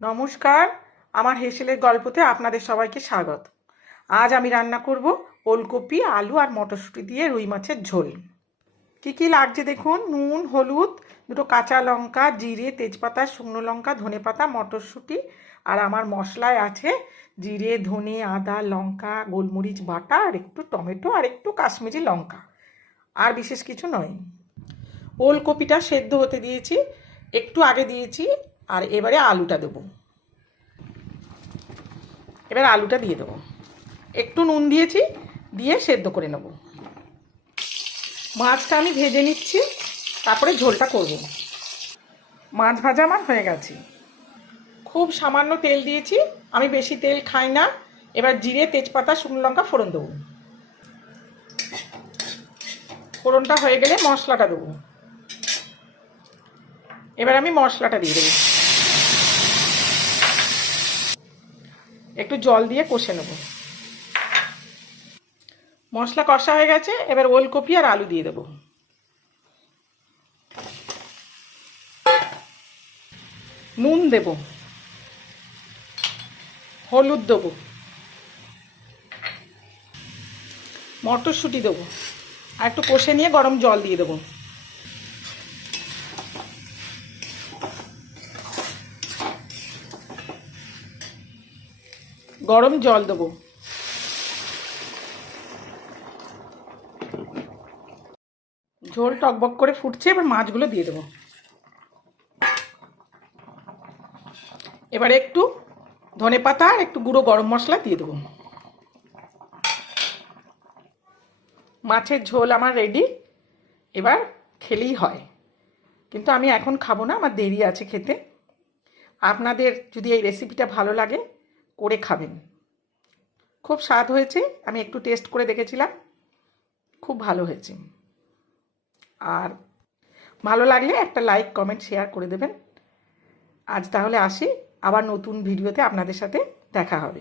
নমস্কার, আমার হেসেলের গল্পতে আপনাদের সবাইকে স্বাগত। আজ আমি রান্না করব ওলকপি, আলু আর মটরশুঁটি দিয়ে রুই মাছের ঝোল। কি কি লাগছে দেখুন: নুন, হলুদ, দুটো কাঁচা লঙ্কা, জিরে, তেজপাতা, শুকনো লঙ্কা, ধনেপাতা, মটরশুঁটি। আর আমার মশলায় আছে জিরে, ধনে, আদা, লঙ্কা, গোলমরিচ বাটা, আর একটু টমেটো, আর একটু কাশ্মীরি লঙ্কা। আর বিশেষ কিছু নয়। ওলকপিটা সেদ্ধ হতে দিয়েছি, একটু আগে দিয়েছি। আর এবারে আলুটা দেবো। এবার আলুটা দিয়ে দেবো, একটু নুন দিয়েছি, দিয়ে সেদ্ধ করে নেব। মাছটা আমি ভেজে নিচ্ছি, তারপরে ঝোলটা করব। মাছ ভাজা আমার হয়ে গেছে। খুব সামান্য তেল দিয়েছি, আমি বেশি তেল খাই না। এবার জিরে, তেজপাতা, শুকনো লঙ্কা ফোড়ন দেবো। ফোড়নটা হয়ে গেলে মশলাটা দেবো। এবার আমি মশলাটা দিয়ে দেবো, একটু জল দিয়ে কষে নেব। মশলা কষা হয়ে গেছে, এবার ওলকপি আর আলু দিয়ে দেবো। নুন দেব, হলুদ দেবো, মটরশুঁটি দেবো, আর একটু কষে নিয়ে গরম জল দিয়ে দেবো। গরম জল দেবো। ঝোল টকবক করে ফুটছে, এবার মাছগুলো দিয়ে দেবো। এবার একটু ধনেপাতা আর একটু গুঁড়ো গরম মশলা দিয়ে দেবো। মাছের ঝোল আমার রেডি। এবার খেলেই হয়, কিন্তু আমি এখন খাবো না, আমার দেরি আছে খেতে। আপনাদের যদি এই রেসিপিটা ভালো লাগে, করে খাবেন। খুব স্বাদ হয়েছে, আমি একটু টেস্ট করে দেখেছিলাম, খুব ভালো হয়েছে। আর ভালো লাগলে একটা লাইক, কমেন্ট, শেয়ার করে দেবেন। আজ তাহলে আসি, আবার নতুন ভিডিওতে আপনাদের সাথে দেখা হবে।